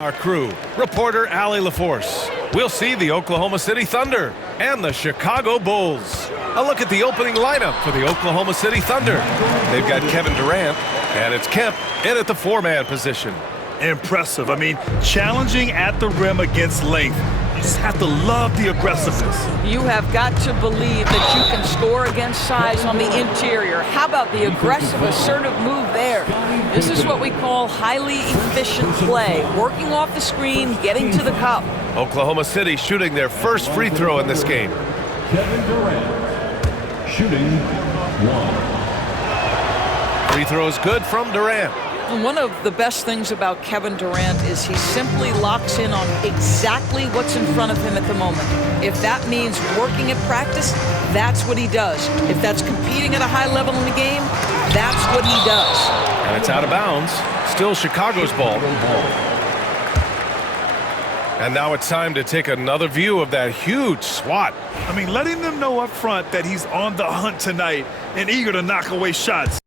Our crew, reporter Allie LaForce. We'll see the Oklahoma City Thunder and the Chicago Bulls. A look at the opening lineup for the Oklahoma City Thunder. They've got Kevin Durant, and it's Kemp in at the four-man position. Impressive. I mean, challenging at the rim against length. You just have to love the aggressiveness. You have got to believe that you can score against size on the interior. How about the aggressive, assertive move there? This is what we call highly efficient play. Working off the screen, getting to the cup. Oklahoma City shooting their first free throw in this game. Kevin Durant, shooting one. Free throw is good from Durant. And one of the best things about Kevin Durant is he simply locks in on exactly what's in front of him at the moment. If that means working at practice, that's what he does. If that's competing at a high level in the game, that's what he does. And it's out of bounds. Still Chicago's ball. And now it's time to take another view of that huge swat. I mean, letting them know up front that he's on the hunt tonight and eager to knock away shots.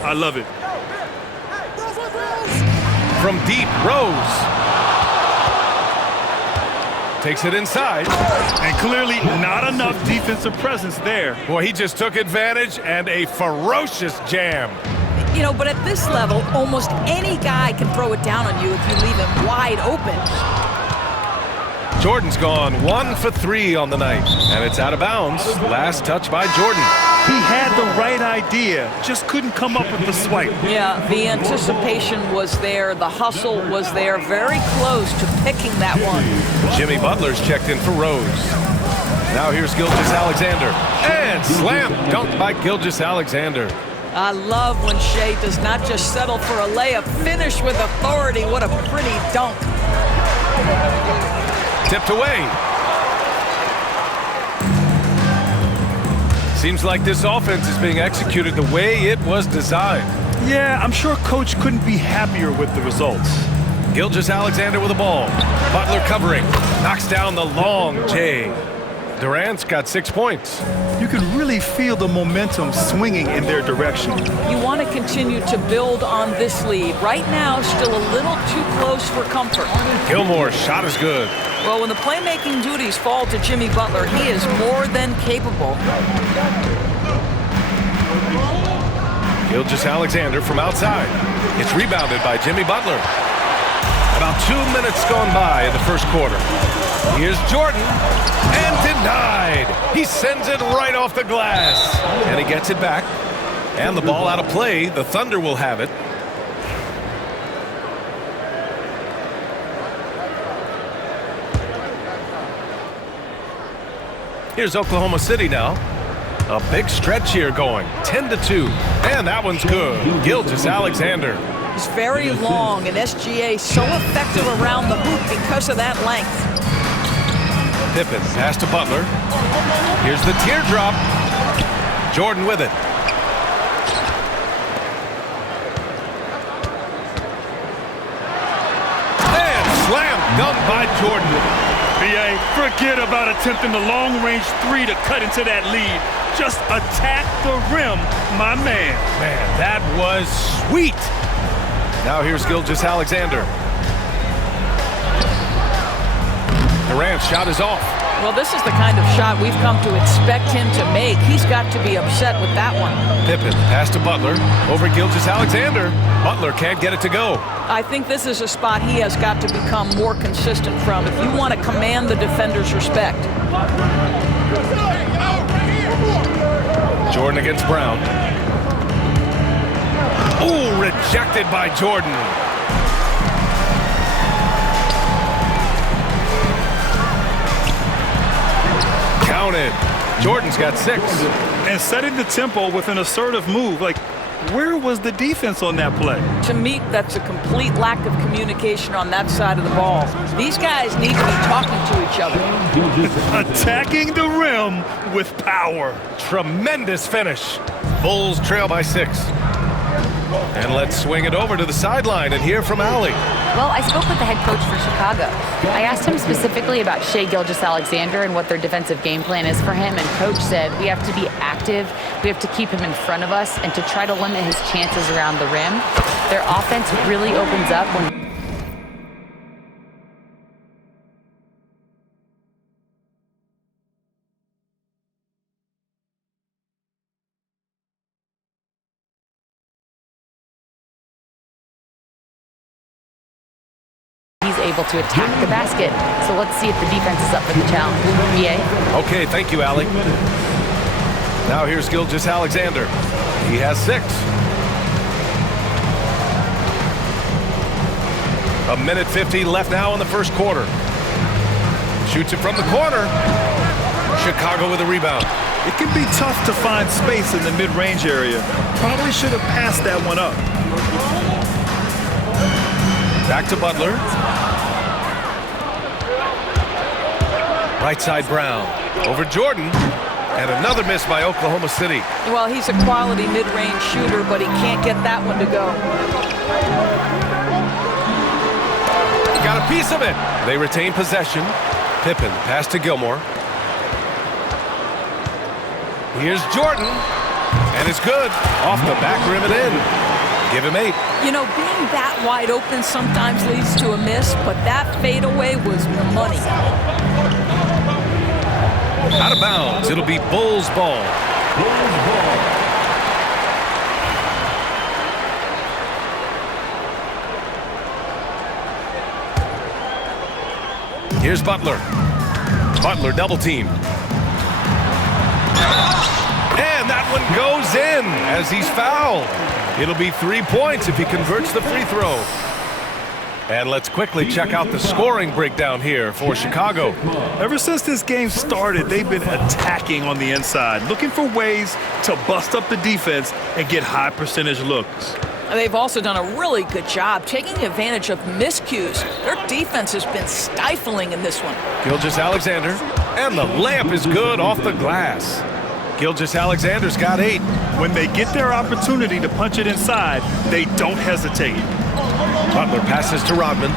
I love it. From deep, Rose. Takes it inside. And clearly not enough defensive presence there. Boy, he just took advantage and a ferocious jam. You know, but at this level, almost any guy can throw it down on you if you leave him wide open. Jordan's gone 1 for 3 on the night. And it's out of bounds. Last touch by Jordan. He had the right idea, just couldn't come up with the swipe. Yeah, the anticipation was there. The hustle was there. Very close to picking that one. Jimmy Butler's checked in for Rose. Now here's Gilgeous-Alexander. And slam dunk by Gilgeous-Alexander. I love when Shea does not just settle for a layup. Finish with authority. What a pretty dunk. Tipped away. Seems like this offense is being executed the way it was designed. Yeah, I'm sure Coach couldn't be happier with the results. Gilgeous-Alexander with the ball. Butler covering. Knocks down the long J. Durant's got 6 points. You can really feel the momentum swinging in their direction. You want to continue to build on this lead. Right now, still a little too close for comfort. Gilmore's shot is good. Well, when the playmaking duties fall to Jimmy Butler, he is more than capable. Gilgeous-Alexander from outside. It's rebounded by Jimmy Butler. About 2 minutes gone by in the first quarter. Here's Jordan, and denied. He sends it right off the glass. And he gets it back. And the ball out of play. The Thunder will have it. Here's Oklahoma City now. A big stretch here going. 10-2. And that one's good. Gilgeous-Alexander. He's very long, and SGA so effective around the hoop because of that length. Pippen, pass to Butler. Here's the teardrop. Jordan with it. And slam dunk by Jordan. BA, forget about attempting the long-range three to cut into that lead. Just attack the rim, my man. Man, that was sweet. Now here's Gilgeous-Alexander. Durant's shot is off. Well, this is the kind of shot we've come to expect him to make. He's got to be upset with that one. Pippen, pass to Butler. Over Gilgeous-Alexander. Butler can't get it to go. I think this is a spot he has got to become more consistent from if you want to command the defender's respect. Jordan against Brown. Ooh, rejected by Jordan. Counted. Jordan's got 6. And setting the tempo with an assertive move. Like, where was the defense on that play? To me, that's a complete lack of communication on that side of the ball. These guys need to be talking to each other. Attacking the rim with power. Tremendous finish. Bulls trail by 6. And let's swing it over to the sideline and hear from Allie. Well, I spoke with the head coach for Chicago. I asked him specifically about Shai Gilgeous-Alexander and what their defensive game plan is for him, and Coach said we have to be active, we have to keep him in front of us, and to try to limit his chances around the rim. Their offense really opens up when able to attack the basket. So let's see if the defense is up for the challenge. BA? Okay, thank you, Allie. Now here's Gilgeous-Alexander. He has 6. A minute 50 left now in the first quarter. Shoots it from the corner. Chicago with a rebound. It can be tough to find space in the mid-range area. Probably should have passed that one up. Back to Butler. Right side Brown. Over Jordan. And another miss by Oklahoma City. Well, he's a quality mid-range shooter, but he can't get that one to go. Got a piece of it. They retain possession. Pippen, pass to Gilmore. Here's Jordan. And it's good. Off the back rim and in. Give him 8. You know, being that wide open sometimes leads to a miss, but that fadeaway was money. Out of bounds. It'll be Bulls ball. Here's Butler. Butler double team. And that one goes in as he's fouled. It'll be 3 points if he converts the free throw. And let's quickly check out the scoring breakdown here for Chicago. Ever since this game started, they've been attacking on the inside, looking for ways to bust up the defense and get high percentage looks. They've also done a really good job taking advantage of miscues. Their defense has been stifling in this one. Gilgeous-Alexander, and the layup is good off the glass. Gilgeous-Alexander's got 8. When they get their opportunity to punch it inside, they don't hesitate. Butler passes to Rodman.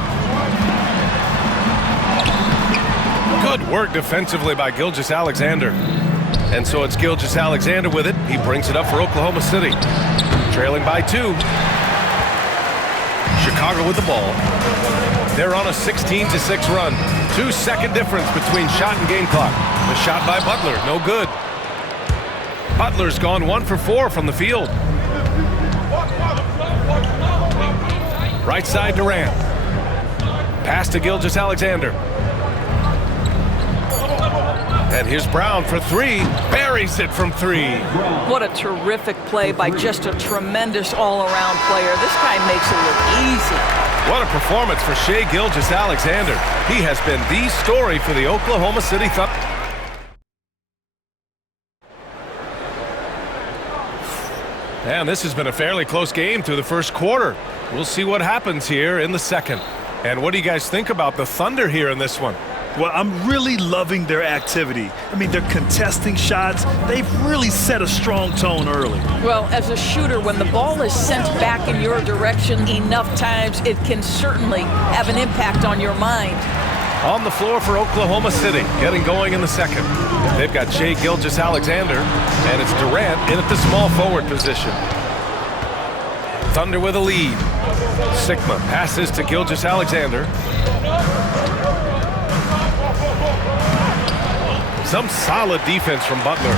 Good work defensively by Gilgeous-Alexander. And so it's Gilgeous-Alexander with it. He brings it up for Oklahoma City. Trailing by 2. Chicago with the ball. They're on a 16-6 run. 2-second difference between shot and game clock. The shot by Butler, no good. Butler's gone 1 for 4 from the field. Right side Durant. Pass to Gilgeous-Alexander. And here's Brown for 3. Buries it from 3. What a terrific play by just a tremendous all-around player. This guy makes it look easy. What a performance for Shai Gilgeous-Alexander. He has been the story for the Oklahoma City Thunder. And this has been a fairly close game through the first quarter. We'll see what happens here in the second. And what do you guys think about the Thunder here in this one? Well, I'm really loving their activity. I mean, they're contesting shots. They've really set a strong tone early. Well, as a shooter, when the ball is sent back in your direction enough times, it can certainly have an impact on your mind. On the floor for Oklahoma City, getting going in the second. They've got Shai Gilgeous-Alexander, and it's Durant in at the small forward position. Thunder with a lead. Sigma passes to Gilgeous-Alexander. Some solid defense from Butler.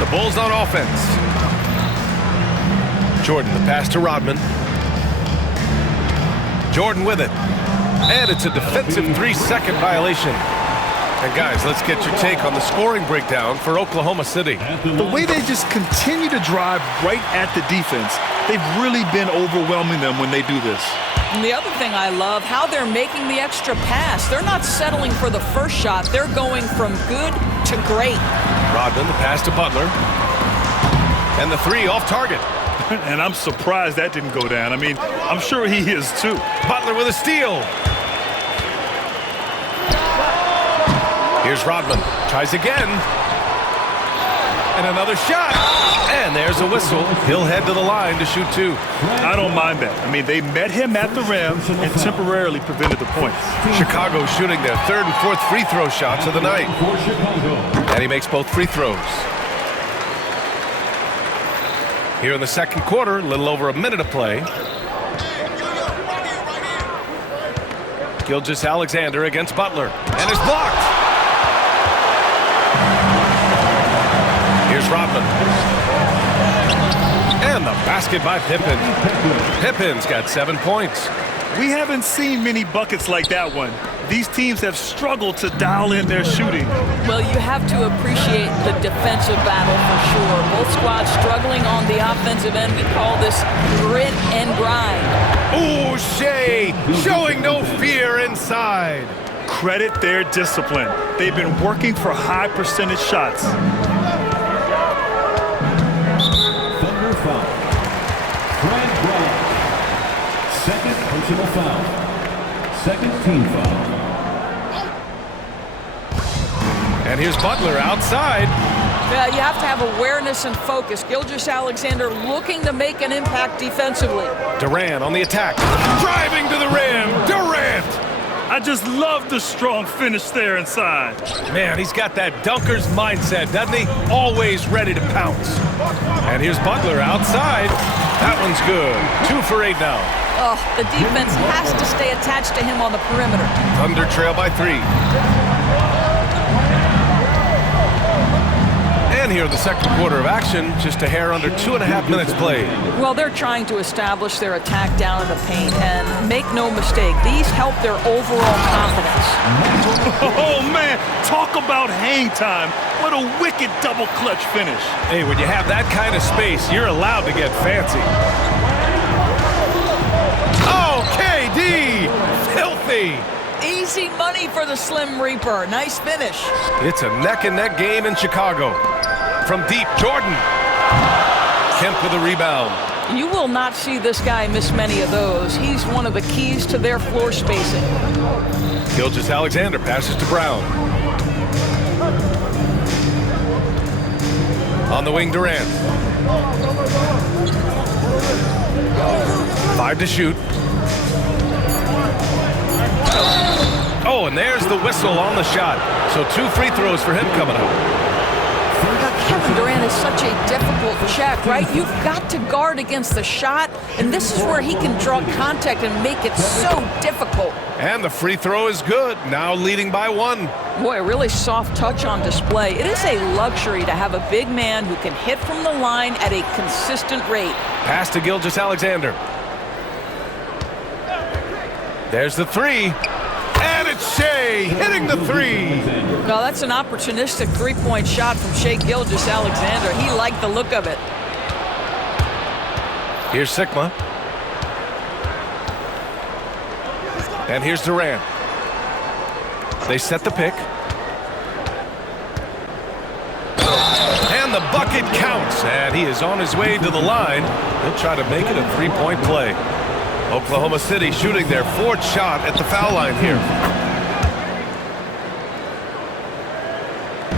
The Bulls on offense. Jordan, the pass to Rodman. Jordan with it. And it's a defensive 3-second violation. And guys, let's get your take on the scoring breakdown for Oklahoma City. The way they just continue to drive right at the defense, they've really been overwhelming them when they do this. And the other thing I love, how they're making the extra pass. They're not settling for the first shot. They're going from good to great. Rodman, the pass to Butler. And the 3 off target. And I'm surprised that didn't go down. I mean, I'm sure he is too. Butler with a steal. Here's Rodman. Tries again. And another shot. And there's a whistle. He'll head to the line to shoot 2. I don't mind that. I mean, they met him at the rim and temporarily prevented the points. Chicago shooting their 3rd and 4th free throw shots of the night. For Chicago. And he makes both free throws. Here in the second quarter, a little over a minute of play. Gilgeous-Alexander against Butler. And is blocked. Here's Rodman. And the basket by Pippen. Pippen's got 7 points. We haven't seen many buckets like that one. These teams have struggled to dial in their shooting. Well, you have to appreciate the defensive battle for sure. Both squads struggling on the offensive end. We call this grit and grind. Ooh, Shea showing no fear inside. Credit their discipline. They've been working for high percentage shots. Thunder foul. Fred Brown. Second personal foul. Second team foul. And here's Butler outside. Yeah, you have to have awareness and focus. Gilgeous-Alexander looking to make an impact defensively. Durant on the attack. Driving to the rim. Durant. I just love the strong finish there inside. Man, he's got that dunker's mindset, doesn't he? Always ready to pounce. And here's Butler outside. That one's good. 2 for 8 now. Oh, the defense has to stay attached to him on the perimeter. Thunder trail by 3. And here in the second quarter of action, just a hair under 2.5 minutes played. Well, they're trying to establish their attack down in the paint, and make no mistake, these help their overall confidence. Oh, man, talk about hang time. What a wicked double clutch finish. Hey, when you have that kind of space, you're allowed to get fancy. Oh, KD! Filthy! Easy money for the Slim Reaper. Nice finish. It's a neck-and-neck game in Chicago. From deep, Jordan. Kemp with a rebound. You will not see this guy miss many of those. He's one of the keys to their floor spacing. Gilgeous-Alexander passes to Brown. On the wing, Durant. 5 to shoot. Oh, and there's the whistle on the shot. So 2 free throws for him coming up. Kevin Durant is such a difficult check, right? You've got to guard against the shot, and this is where he can draw contact and make it so difficult. And the free throw is good, now leading by 1. Boy, a really soft touch on display. It is a luxury to have a big man who can hit from the line at a consistent rate. Pass to Gilgeous-Alexander. There's the 3. And it's Shea hitting the 3. No, that's an opportunistic three-point shot from Shea Gilgeous-Alexander. He liked the look of it. Here's Sigma. And here's Durant. They set the pick. And the bucket counts. And he is on his way to the line. He'll try to make it a 3-point play. Oklahoma City shooting their 4th shot at the foul line here.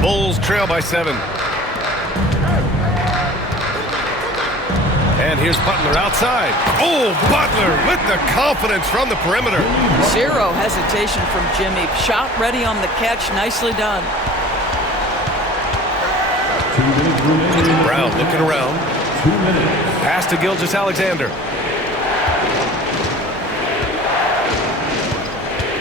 Bulls trail by 7. And here's Butler outside. Oh, Butler with the confidence from the perimeter. Zero hesitation from Jimmy. Shot ready on the catch. Nicely done. 2 minutes remaining. Brown looking around. 2 minutes. Pass to Gilgeous-Alexander.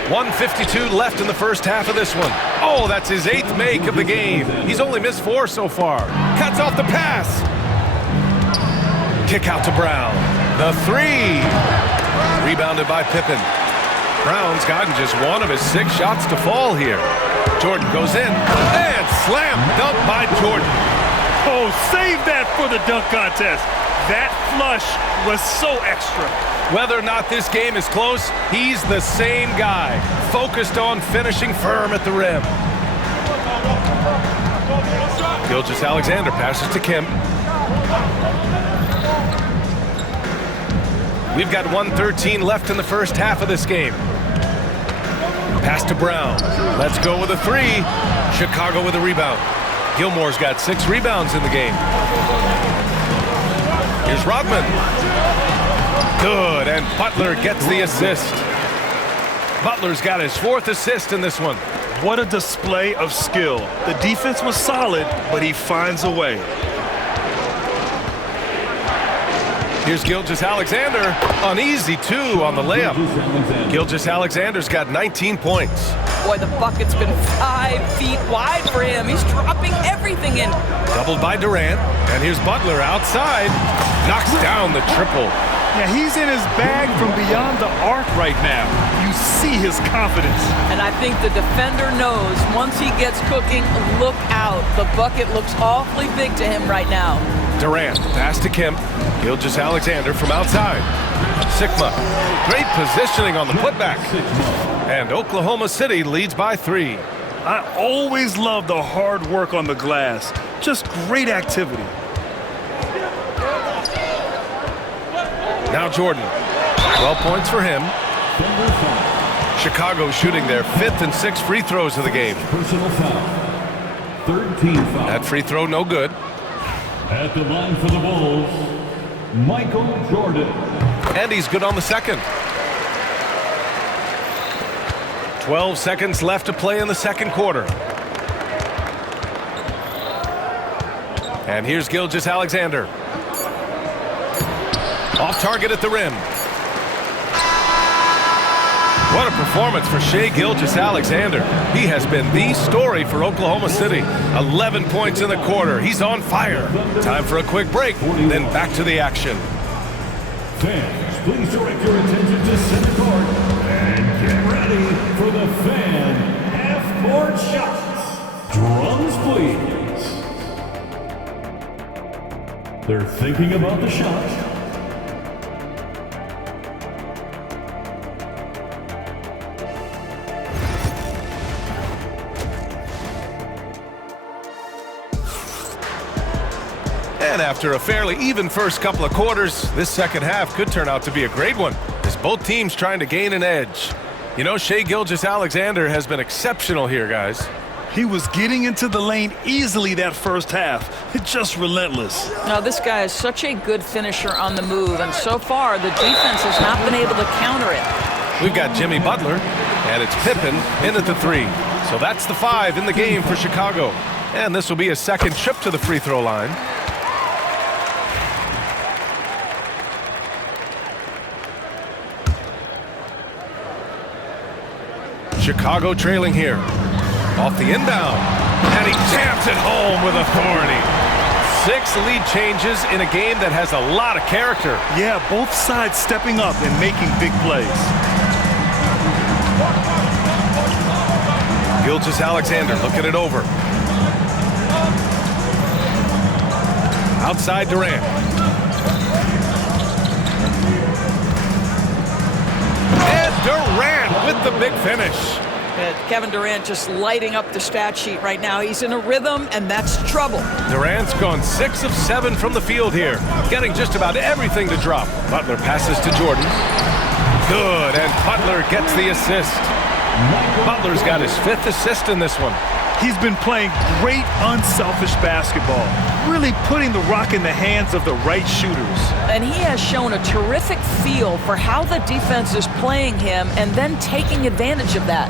1:52 left in the first half of this one. Oh, that's his 8th make of the game. He's only missed 4 so far. Cuts off the pass. Kick out to Brown. The 3. Rebounded by Pippen. Brown's gotten just 1 of his 6 shots to fall here. Jordan goes in. And slam dunk by Jordan. Oh, save that for the dunk contest. That flush was so extra. Whether or not this game is close, he's the same guy, focused on finishing firm at the rim. Gilgeous-Alexander passes to Kemp. We've got 1:13 left in the first half of this game. Pass to Brown. Let's go with a 3. Chicago with a rebound. Gilmore's got 6 rebounds in the game. Here's Rodman. Good, and Butler gets the assist. Butler's got his 4th assist in this one. What a display of skill. The defense was solid, but he finds a way. Here's Gilgeous-Alexander. An easy 2 on the layup. Gilgeous-Alexander's got 19 points. Boy, the bucket's been 5 feet wide for him. He's dropping everything in. Doubled by Durant. And here's Butler outside. Knocks down the triple. Yeah, he's in his bag from beyond the arc right now. You see his confidence. And I think the defender knows once he gets cooking, look out. The bucket looks awfully big to him right now. Durant, pass to Kemp. Gilgeous-Alexander from outside. Sikma, great positioning on the putback. And Oklahoma City leads by 3. I always love the hard work on the glass. Just great activity. Now Jordan. 12 points for him. Chicago shooting their 5th and 6th free throws of the game. Personal foul. 3rd team foul. That free throw no good. At the line for the Bulls, Michael Jordan. And he's good on the 2nd. 12 seconds left to play in the 2nd quarter. And here's Gilgeous-Alexander. Off target at the rim. What a performance for Shai Gilgeous-Alexander. He has been the story for Oklahoma City. 11 points in the quarter. He's on fire. Time for a quick break, then back to the action. Fans, please direct your attention to center court and get ready for the fan half-court shots. Drums, please. They're thinking about the shot. And after a fairly even first couple of quarters, this second half could turn out to be a great one, as both teams trying to gain an edge. You know, Shai Gilgeous-Alexander has been exceptional here, guys. He was getting into the lane easily that first half. It's just relentless. Now, this guy is such a good finisher on the move, and so far, the defense has not been able to counter it. We've got Jimmy Butler, and it's Pippen in at the 3. So that's the 5 in the game for Chicago. And this will be a 2nd trip to the free throw line. Chicago trailing here. Off the inbound. And he jams it home with authority. 6 lead changes in a game that has a lot of character. Yeah, both sides stepping up and making big plays. Gilgeous-Alexander looking it over. Outside Durant. And Durant with the big finish. Kevin Durant just lighting up the stat sheet right now. He's in a rhythm, and that's trouble. Durant's gone 6 of 7 from the field here, getting just about everything to drop. Butler passes to Jordan. Good, and Butler gets the assist. Butler's got his 5th assist in this one. He's been playing great unselfish basketball, really putting the rock in the hands of the right shooters. And he has shown a terrific feel for how the defense is playing him and then taking advantage of that.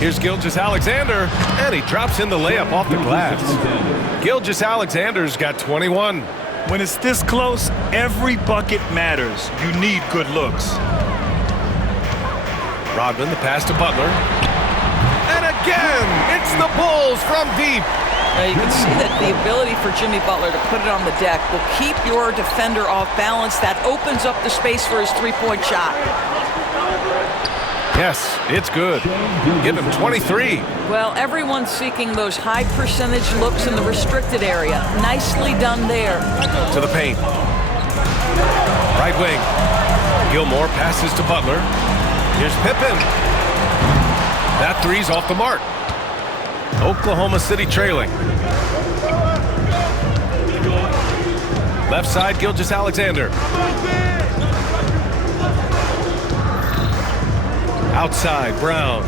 Here's Gilgeous-Alexander, and he drops in the layup off the glass. Gilgeous-Alexander's got 21. When it's this close, every bucket matters. You need good looks. Rodman, the pass to Butler. And again, it's the Bulls from deep. Now you can see that the ability for Jimmy Butler to put it on the deck will keep your defender off balance. That opens up the space for his three-point shot. Yes, it's good. Give him 23. Well, everyone's seeking those high percentage looks in the restricted area. Nicely done there. To the paint. Right wing. Gilmore passes to Butler. Here's Pippen. That three's off the mark. Oklahoma City trailing. Left side, Gilgeous-Alexander. Outside, Brown.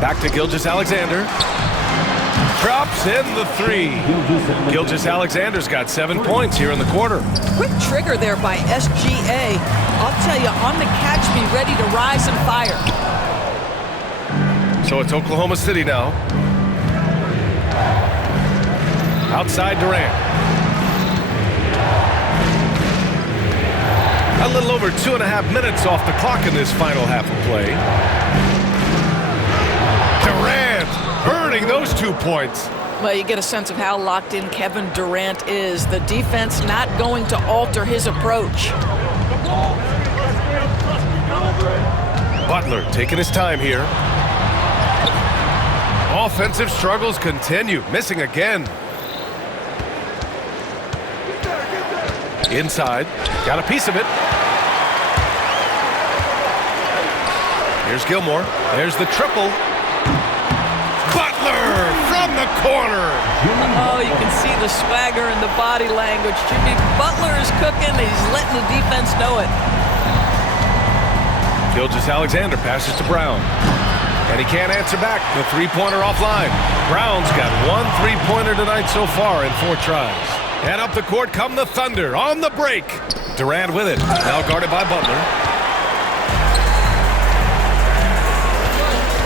Back to Gilgeous-Alexander. drops in the three. Gilgeous-Alexander's got 7 points here in the quarter. Quick trigger there by SGA. I'll tell you, on the catch, be ready to rise and fire. So it's Oklahoma City now. Outside Durant. A little over 2.5 minutes off the clock in this final half of play. Durant earning those 2 points. Well, you get a sense of how locked in Kevin Durant is. The defense not going to alter his approach. Butler taking his time here. Offensive struggles continue. Missing again. Inside. Got a piece of it. Here's Gilmore. There's the triple. Butler from the corner. Oh, you can see the swagger and the body language. Jimmy Butler is cooking. He's letting the defense know it. Gilgeous-Alexander passes to Brown. And he can't answer back. The three-pointer offline. Brown's got 1 3-pointer tonight so far in 4 tries. And up the court come the Thunder on the break. Durant with it. Now guarded by Butler.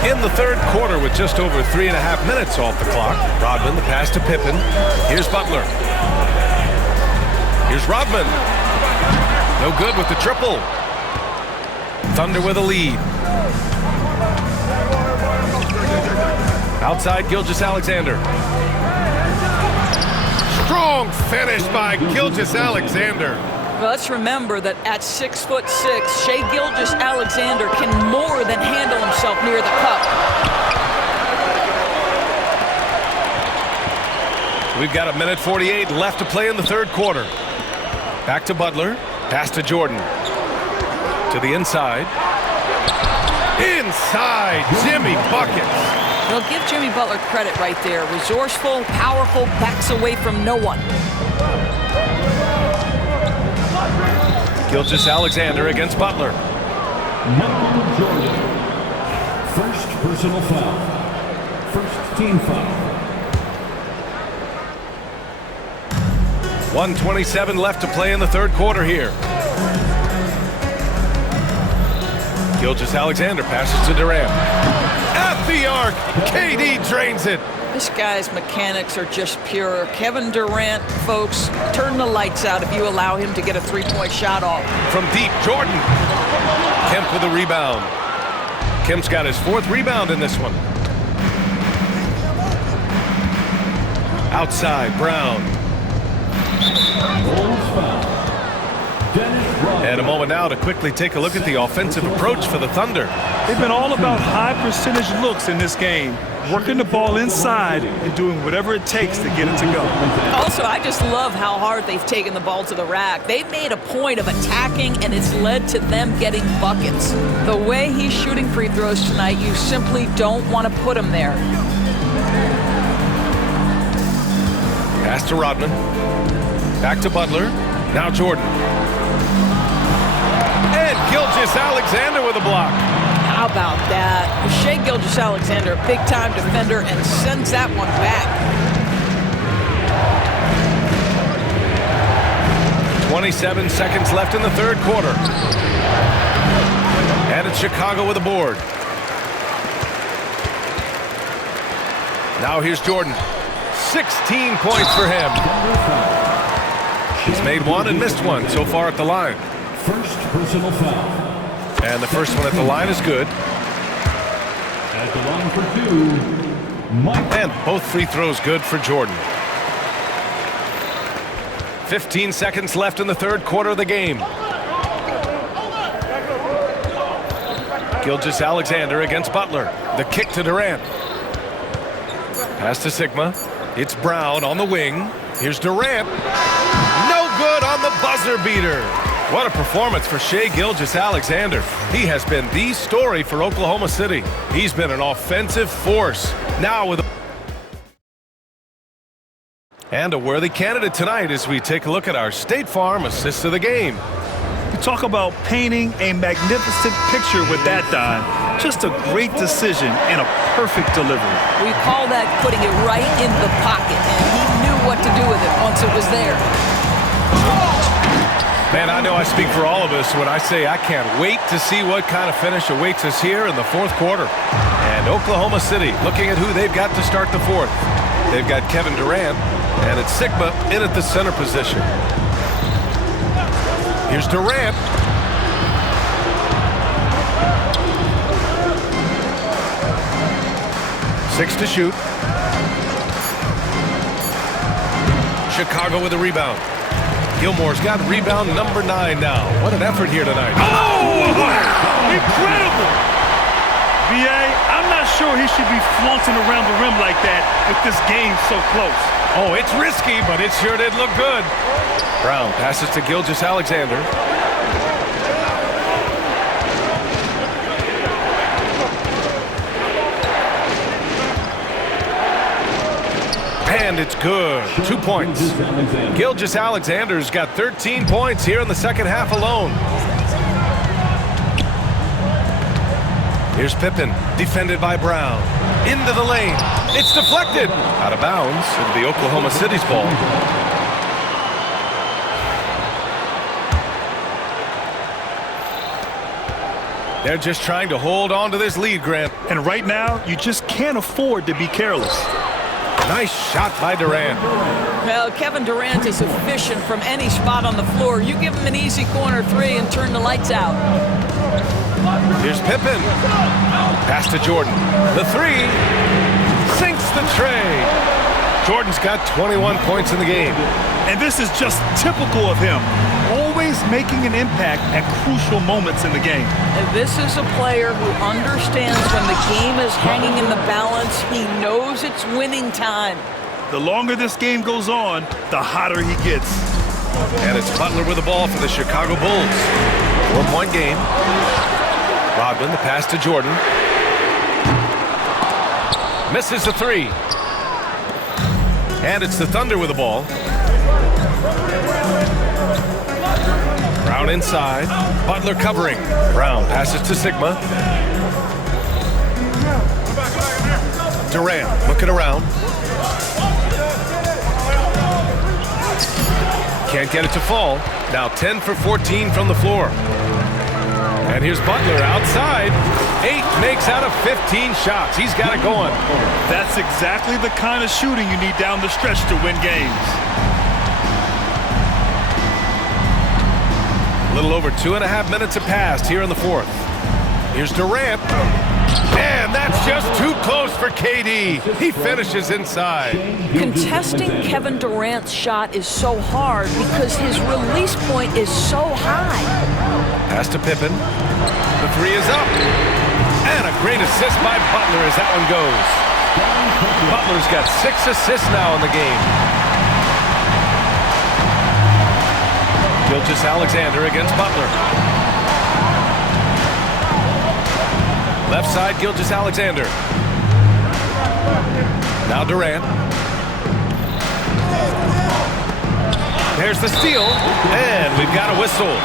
In the third quarter with just over 3.5 minutes off the clock. Rodman, the pass to Pippen. Here's Butler. Here's Rodman. No good with the triple. Thunder with a lead. Outside Gilgeous-Alexander. Strong finish by Gilgeous-Alexander. Well, let's remember that at 6'6", Shai Gilgeous-Alexander can more than handle himself near the cup. We've got 1:48 left to play in the third quarter. Back to Butler. Pass to Jordan. To the inside. Inside, Jimmy buckets. Well, give Jimmy Butler credit right there. Resourceful, powerful, backs away from no one. Gilgeous-Alexander against Butler. Michael Jordan. First personal foul. First team foul. 1:27 left to play in the third quarter here. Gilgeous-Alexander passes to Durant. At the arc, KD drains it. This guy's mechanics are just pure. Kevin Durant, folks, turn the lights out if you allow him to get a three-point shot off. From deep, Jordan. Kemp with a rebound. Kemp's got his 4th rebound in this one. Outside, Brown. And a moment now to quickly take a look at the offensive approach for the Thunder. They've been all about high percentage looks in this game, working the ball inside and doing whatever it takes to get it to go. Also, I just love how hard they've taken the ball to the rack. They've made a point of attacking, and it's led to them getting buckets. The way he's shooting free throws tonight, you simply don't want to put him there. Pass to Rodman. Back to Butler. Now Jordan. And Gilgeous-Alexander with a block. How about that? Shai Gilgeous-Alexander, big-time defender, and sends that one back. 27 seconds left in the third quarter. And it's Chicago with a board. Now here's Jordan. 16 points for him. He's made 1 and missed 1 so far at the line. First personal foul. And the first one at the line is good. At the line for 2, Mike. And both free throws good for Jordan. 15 seconds left in the third quarter of the game. Gilgeous-Alexander against Butler. The kick to Durant. Pass to Sigma. It's Brown on the wing. Here's Durant. No good on the buzzer beater. What a performance for Shai Gilgeous-Alexander. He has been the story for Oklahoma City. He's been an offensive force. Now with and a worthy candidate tonight as we take a look at our State Farm assists of the game. You talk about painting a magnificent picture with that dime. Just a great decision and a perfect delivery. We call that putting it right in the pocket, and he knew what to do with it once it was there. Man, I know I speak for all of us when I say I can't wait to see what kind of finish awaits us here in the fourth quarter. And Oklahoma City looking at who they've got to start the fourth. They've got Kevin Durant, and it's Sigma in at the center position. Here's Durant. Six to shoot. Chicago with a rebound. Gilmore's got rebound number 9 now. What an effort here tonight. Oh, wow! Incredible! B.A., I'm not sure he should be flaunting around the rim like that with this game so close. Oh, it's risky, but it sure did look good. Brown passes to Gilgeous-Alexander. And it's good. 2 points. Gilgeous-Alexander's got 13 points here in the second half alone. Here's Pippen, defended by Brown. Into the lane. It's deflected. Out of bounds. It'll be Oklahoma City's ball. They're just trying to hold on to this lead, Grant. And right now, you just can't afford to be careless. Nice shot by Durant. Well, Kevin Durant is efficient from any spot on the floor. You give him an easy corner three and turn the lights out. Here's Pippen. Pass to Jordan. The three. Sinks the tray. Jordan's got 21 points in the game. And this is just typical of him. Always making an impact at crucial moments in the game. And this is a player who understands when the game is hanging in the balance. He knows it's winning time. The longer this game goes on, the hotter he gets. And it's Butler with the ball for the Chicago Bulls. 4-point game. Rodman, the pass to Jordan. Misses the three. And it's the Thunder with the ball. Brown inside. Butler covering. Brown passes to Sigma. Durant looking around. Can't get it to fall. Now 10 for 14 from the floor. And here's Butler outside. 8 makes out of 15 shots. He's got it going. That's exactly the kind of shooting you need down the stretch to win games. A little over 2.5 minutes have passed here in the fourth. Here's Durant. And that's just too close for KD. He finishes inside. Contesting Kevin Durant's shot is so hard because his release point is so high. Pass to Pippen. The three is up. And a great assist by Butler as that one goes. Butler's got 6 assists now in the game. Gilgeous-Alexander against Butler. Left side, Gilgeous-Alexander. Now Durant. There's the steal. And we've got a whistle.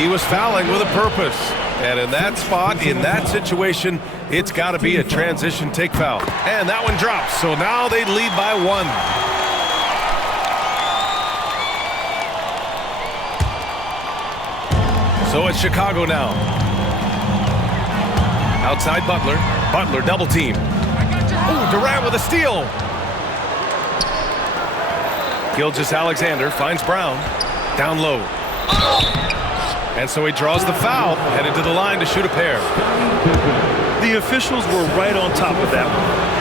He was fouling with a purpose. And in that spot, in that situation, it's got to be a transition take foul. And that one drops. So now they lead by 1. So it's Chicago now. Outside Butler. Butler double team. Ooh, Durant with a steal. Gilgeous-Alexander finds Brown. Down low. And so he draws the foul, headed to the line to shoot a pair. The officials were right on top of that one.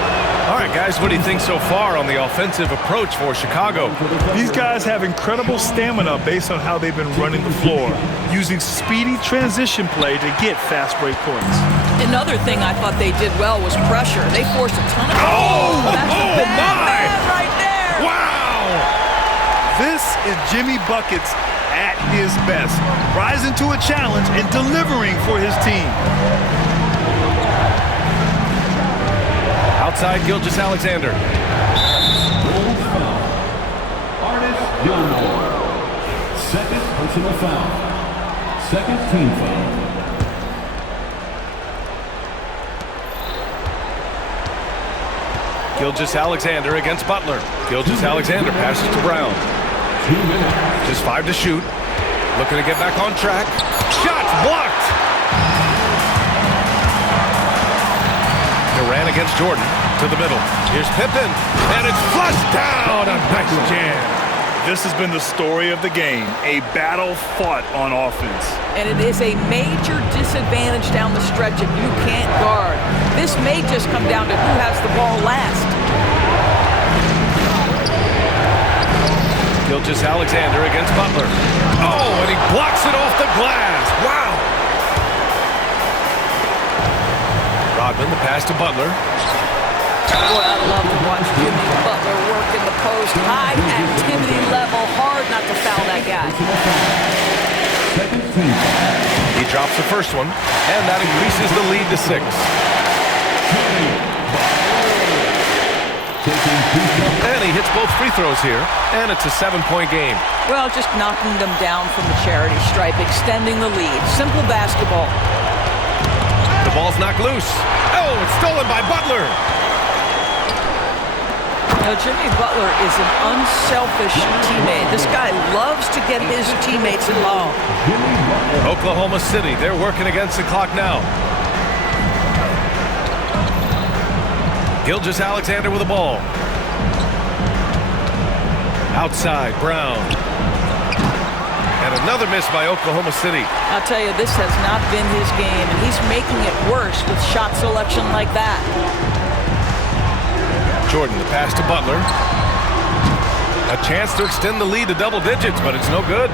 All right, guys, what do you think so far on the offensive approach for Chicago? These guys have incredible stamina based on how they've been running the floor, using speedy transition play to get fast break points. Another thing I thought they did well was pressure. They forced a ton of... That's a bad right there! Wow! This is Jimmy Buckets at his best, rising to a challenge and delivering for his team. Outside Gilgeous-Alexander. Artis Gilmore. Second personal foul. Second team foul. Gilgeous-Alexander against Butler. Gilgeous-Alexander passes to Brown. 2 minutes. Just 5 to shoot. Looking to get back on track. Shots blocked! Durant against Jordan to the middle. Here's Pippen, and it's flushed down. A nice jam. This has been the story of the game, a battle fought on offense. And it is a major disadvantage down the stretch if you can't guard. This may just come down to who has the ball last. Gilgeous-Alexander against Butler. Oh, and he blocks it off the glass. Wow. Rodman, the pass to Butler. Boy, I love to watch Jimmy Butler work in the post. High activity level. Hard not to foul that guy. He drops the first one, and that increases the lead to 6. And he hits both free throws here, and it's a 7-point game. Well, just knocking them down from the charity stripe, extending the lead. Simple basketball. The ball's knocked loose. Oh, it's stolen by Butler. Now, Jimmy Butler is an unselfish teammate. This guy loves to get his teammates involved. Oklahoma City, they're working against the clock now. Gilgeous-Alexander with the ball. Outside, Brown. And another miss by Oklahoma City. I'll tell you, this has not been his game, and he's making it worse with shot selection like that. Jordan, the pass to Butler. A chance to extend the lead to double digits, but it's no good.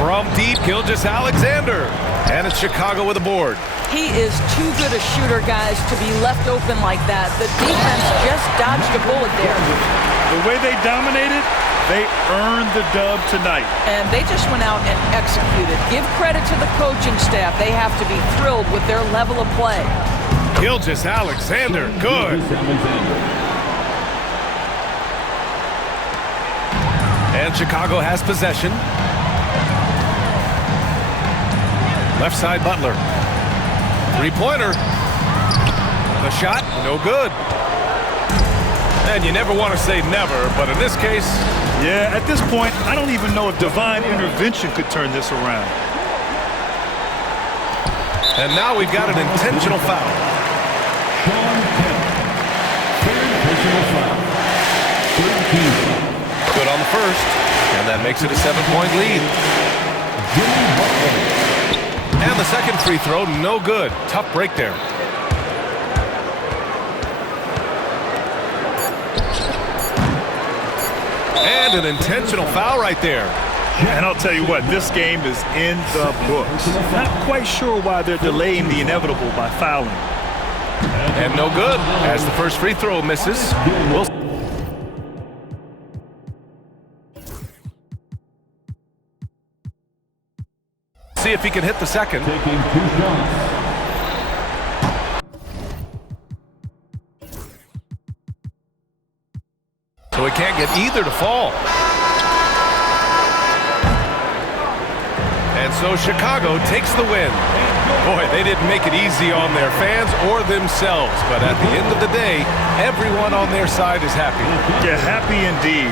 From deep, Gilgeous-Alexander. And it's Chicago with a board. He is too good a shooter, guys, to be left open like that. The defense just dodged a bullet there. The way they dominated, they earned the dub tonight. And they just went out and executed. Give credit to the coaching staff. They have to be thrilled with their level of play. Gilgeous-Alexander, good. And Chicago has possession. Left side, Butler. Three-pointer. The shot, no good. And you never want to say never, but in this case... Yeah, at this point, I don't even know if divine intervention could turn this around. And now we've got an intentional foul. Sean Kemp. Third personal foul. 13. Good on the first, and that makes it a 7-point lead. Jimmy Butler. And the second free throw, no good. Tough break there. And an intentional foul right there. And I'll tell you what, this game is in the books. Not quite sure why they're delaying the inevitable by fouling. And no good, as the first free throw misses. We'll see if he can hit the second. Taking 2 shots. So he can't get either to fall. And so Chicago takes the win. Boy, they didn't make it easy on their fans or themselves. But at the end of the day, everyone on their side is happy. Yeah, happy indeed.